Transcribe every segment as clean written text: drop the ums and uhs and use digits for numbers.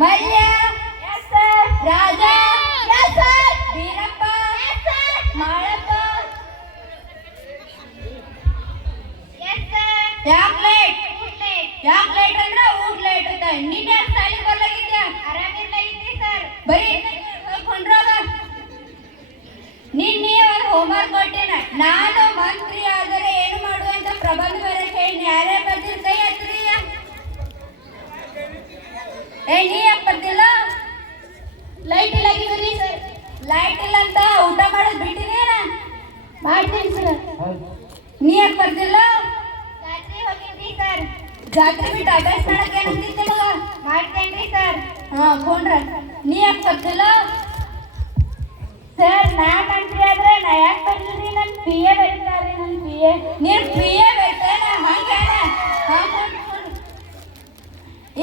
ಮಲ್ಯ, ರಾಜ, ವೀರಪ್ಪ, ಮಾಳಪ್ಪ. ಯಾಕೆ ಲೇಟ್? ಯಾಕೆ ಲೇಟ್ ಅಂದ್ರೆ ಊಟ ಲೇಟ್ ಅಂತ. ನೀನ್ ಯಾಕೆ ಸಾಲಿಗೆ ಬರ್ಲಾಗಿದ್ಯಾ? ಆರಾಮಿರ್ಲಾಗಿದ್ರಿ ಸರ್. ಬರೀ ಕೊಂಡ್ರಾಗ ನಿನ್ನೆ ಒಂದು ಹೋಮ್ವರ್ಕ್ ಕೊಟ್ಟೇನ. ನಾನು ಮಂತ್ರಿ ಆದರೆ ಏನು ಮಾಡುವ ಅಂತ ಪ್ರಬಂಧ ಬರಕ್ಕೆ ಹೇಳಿ ಯಾರೇ ಬರ್ದಿರ್ ಕೈ ಹತ್ರಿ. ನೀ ಯಾಕೆ ಬರ್ದಿಲ್ಲ? ಲೈಟ್ ಇಲ್ಲಾಗಿದ್ರಿ ಸರ್. ಲೈಟ್ ಇಲ್ಲ ಅಂತ ಊಟ ಮಾಡೋದು ಬಿಟ್ಟಿನೇನ? ಮಾಡ್ತೀನಿ ಸರ್. ನೀ ಯಾಕೆ ಬರ್ದಿಲ್ಲ? ಜಾತ್ರೆ ಹೋಗಿದ್ರಿ ಸರ್. ಜಾತ್ರೆ ಬಿಟ್ಟು ಅಭ್ಯಾಸ ಮಾಡಕ್ಕೆ ಏನಂತಿದ್ದೆ ಮಗ? ಮಾಡ್ತೇನ್ರಿ ಸರ್. ಹಾ ಕೊಂಡ್ರ. ನೀ ಯಾಕೆ ಬರ್ದಿಲ್ಲ? ಸರ್ ನಾ ಮಂತ್ರಿ ಆದ್ರೆ ನಾ ಯಾಕೆ ಬರ್ತೀರಿ? ನನ್ನ ಪಿ ಎ ಬರೀತಾರೆ. ನನ್ನ ಪಿ ಎ. ನೀನು ಪಿ ಎ ಬರ್ತೇನ? ಹಂಗೇನ?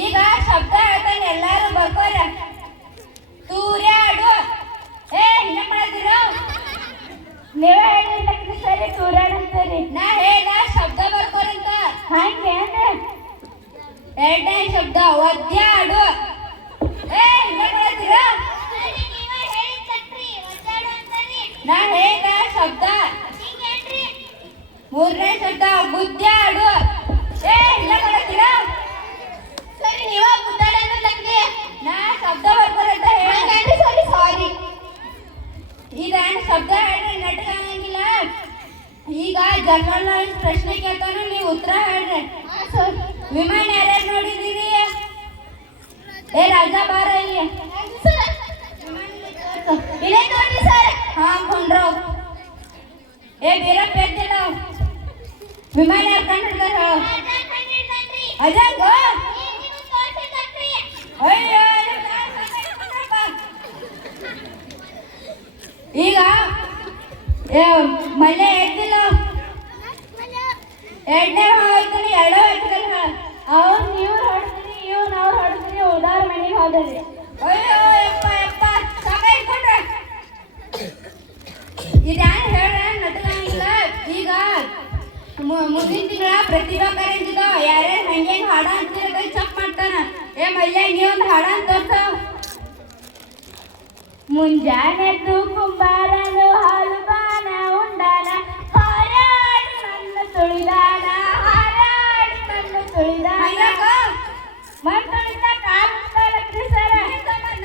ಈಗ ಶಬ್ದ ಹೇಳ್ತಾನೆ, ಎಲ್ಲಾರು ಬರ್ಕೋರ. ತೂರ್ಯಾಡು. ಹಿಂಗ ಮಾಡಿದಿರ? ನೀವೇ ಹೇಳಿರ್ಲಕ್ರಿ ಸರಿ. ಸೂರ್ಯನ ಅಂತೀರಿ. ನಾ ಹೇಳ ಶಬ್ದ ಬರ್ಕೋರಂತ. ಹಂಗೆ ಅಂದ್ರೆ ಎರಡನೇ ಶಬ್ದ ಒದ್ಯಾಡು. ಹಿಂಗ ಮಾಡಿದಿರ? ನಾ ಹೇಳ ಶಬ್ದ. ಮೂರನೇ ಶಬ್ದ ಗುದ್ಯಾಡು. ಹಿಂಗ ಮಾಡಿದಿರ? ಸರಿ ನೀವ ಗುದ್ದಾಡೋದಕ್ಕೆ ನಾ ಶಬ್ದ ಬರ್ಕೋರಂತ ಹೇಳಿ. ಸರಿ ಸಾರಿ. ಈಗ ಶಬ್ದ ಹೇಳ್ರಿ, ನೆಟ್ಗ ಆಗಂಗಿಲ್ಲ. ಈಗ ಜನರಲ್ ನಾಲೆಜ್ ಪ್ರಶ್ನೆ ಕೇಳ್ತಾನು, ನೀವು ಉತ್ತರ ಹೇಳ್ರಿ. ವಿಮಾನ ಯಾರ್ಯಾರು ನೋಡಿದೀರಿ? ರಾಜಾ ಬಾರ ಇಲ್ಲಿ. ಇಲ್ಲೇ ನೋಡ್ರಿ ಸರ್. ಹಾ ಕೊಂಡ್ರು. ವೀರಪ್ಪ ಎದ್ದಿಲ್ಲ. ವಿಮಾನ ಯಾರು ಕಂಡಿಡ್ತಾರ? ಅಜಂಗ. ಅಯ್ಯೋ ಈಗ ಮಲ್ಯ ಎದ್ದಿಲ್ಲ. ಎರಡನೇ ಹೋಗ್ತಾನೆ, ಎರಡೋ ಹೋಗ್ತಾನೆ. ಅವ್ರು ಇವ್ರು ಹೊಡ್ತೀರಿ, ಇವ್ರು ಅವ್ರು ಹೊಡ್ತೀರಿ. ಉದಾರ ಮನೆಗೆ ಹೋದ್ರಿ. ಅಯ್ಯೋ ಯಪ್ಪ ಯಪ್ಪ ಸಾಕಾಯ್ಕೊಂಡ್ರ. ಇದ್ಯಾರು ಹೇಳ್ರ ನಟನಾಗಿಲ್ಲ. ಈಗ ಮುಂದಿನ ತಿಂಗಳ ಪ್ರತಿಭಾ ಕಾರಂಜಿದ ಯಾರ್ಯಾರು ಹಂಗೆ ಹಾಡ ಅಂತಿರ ಚೆಕ್ ಮಾಡ್ತಾನ. ಮಲ್ಯ ನೀ ಒಂದು ಹಾಡ ಅಂತ ತೋರ್ಸ. ಮುಂಜಾನೆದ್ದು ಕುಂಬಾರನು ಹಾಲು ಬಾನ ಉಂಡಾನ, ಹಾರಾಡಿ ನನ್ನ ತುಳಿದಾನ, ಹಾರಾಡಿ ನನ್ನ ತುಳಿದಾನ. ಮಂತಳಿಂದ ಕಾಲು ಕಾಲಕ್ರಿ ಸರ.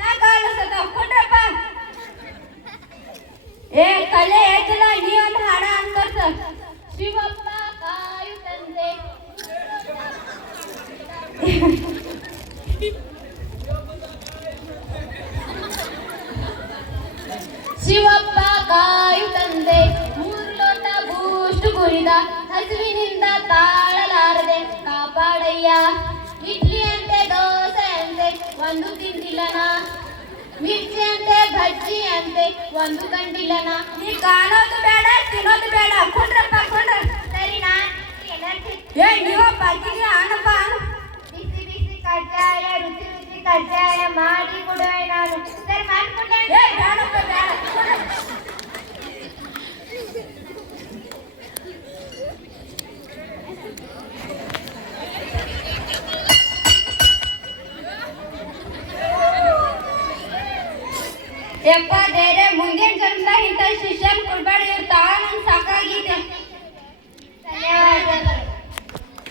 ನಾ ಕಾಲು ಸತ ಕೊಟ್ರಪ್ಪ. ಕಲೆ ಹೇಳ್ತಿಲ್ಲ, ನೀ ಒಂದು ಹಾಡ ಅಂತ ತೋರ್ಸ. ಶಿವಪ್ಪ ಕಾಯು ತಂದೆ. ಶಿವಪ್ಪ ಕಾಯು ತಂದೆ, 3 ಲೋಟ ಬೂಷ್ಟು ಕುಡಿದ, ಹಸುವಿನಿಂದ ತಾಳಲಾರದೆ ಕಾಪಾಡಯ್ಯ. ಇಡ್ಲಿ ಅಂತೆ ದೋಸೆ ಅಂತೆ ಒಂದು ತಿಂದಿಲ್ಲನ, ಮಿರ್ಚಿ ಅಂತೆ ಬಜ್ಜಿ ಅಂತೆ ಒಂದು ಕಂಡಿಲ್ಲನ. ನೀ ಕಾಣೋದು ಬೇಡ, ತಿನ್ನೋದು ಬೇಡ. ಕೊಡ್ರಪ್ಪ ಕೊಡ್ರ. ಸರಿ ನಾನು ಎನರ್ಜಿ. ನೀವಪ್ಪ ಅಕ್ಕಿಗೆ ಆನಪ್ಪ ಆನು. ಬಿಸಿ ಬಿಸಿ ಕಜ್ಜಾಯ, ರುಚಿ ರುಚಿ ಕಜ್ಜಾಯ ಮಾಡಿ ಕೊಡುವೆ ನಾನು. ಸರಿ ಮಾಡ್ಕೊಂಡೆ. ಬೇಡಪ್ಪ ಬೇಡ. ಯಪ್ಪ ದೇರೆ ಮುಂದಿನ ಜನ್ಮದಾಗ ಇಂಥ ಶಿಷ್ಯನ್ ಕೊಡ್ಬೇಡ. ಇವ್ರು ತಾಳ ನಂಗೆ ಸಾಕಾಗೈತೆ.